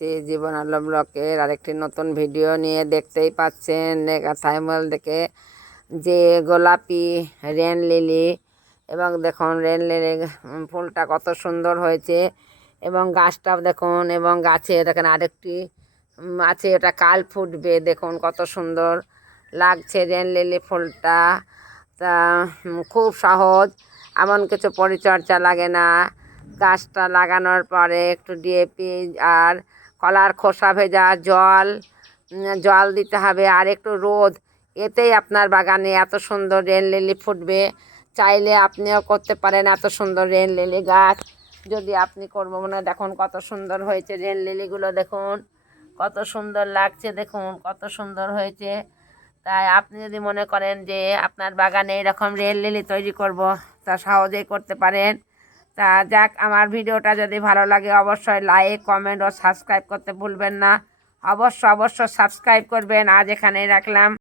যাচ্ছি জীবন আলো ব্লকের আরেকটি নতুন ভিডিও নিয়ে। দেখতেই পাচ্ছেন থাইমল দেখে যে গোলাপি রেন লিলি, এবং দেখুন রেন লিলি ফুলটা কত সুন্দর হয়েছে, এবং গাছটাও দেখুন, এবং গাছে দেখেন আরেকটি আছে, এটা কাল ফুটবে। দেখুন কত সুন্দর লাগছে রেন লিলি ফুলটা। তা খুব সহজ, এমন কিছু পরিচর্যা লাগে না। গাছটা লাগানোর পরে একটু ডিএপি আর কলার খোসা ভেজা জল দিতে হবে, আর একটু রোদ, এতেই আপনার বাগানে এত সুন্দর রেন লিলি ফুটবে। চাইলে আপনিও করতে পারেন এত সুন্দর রেন লিলি গাছ, যদি আপনি করবো মনে। দেখুন কত সুন্দর হয়েছে রেন লিলিগুলো, দেখুন কত সুন্দর লাগছে, দেখুন কত সুন্দর হয়েছে। তাই আপনি যদি মনে করেন যে আপনার বাগানে এরকম রেন লিলি তৈরি করব, তা সহজেই করতে পারেন। তা যাক, আমার ভিডিওটা যদি ভালো লাগে অবশ্যই লাইক, কমেন্ট ও সাবস্ক্রাইব করতে ভুলবেন না। অবশ্য সাবস্ক্রাইব করবেন। আজ এখানেই রাখলাম।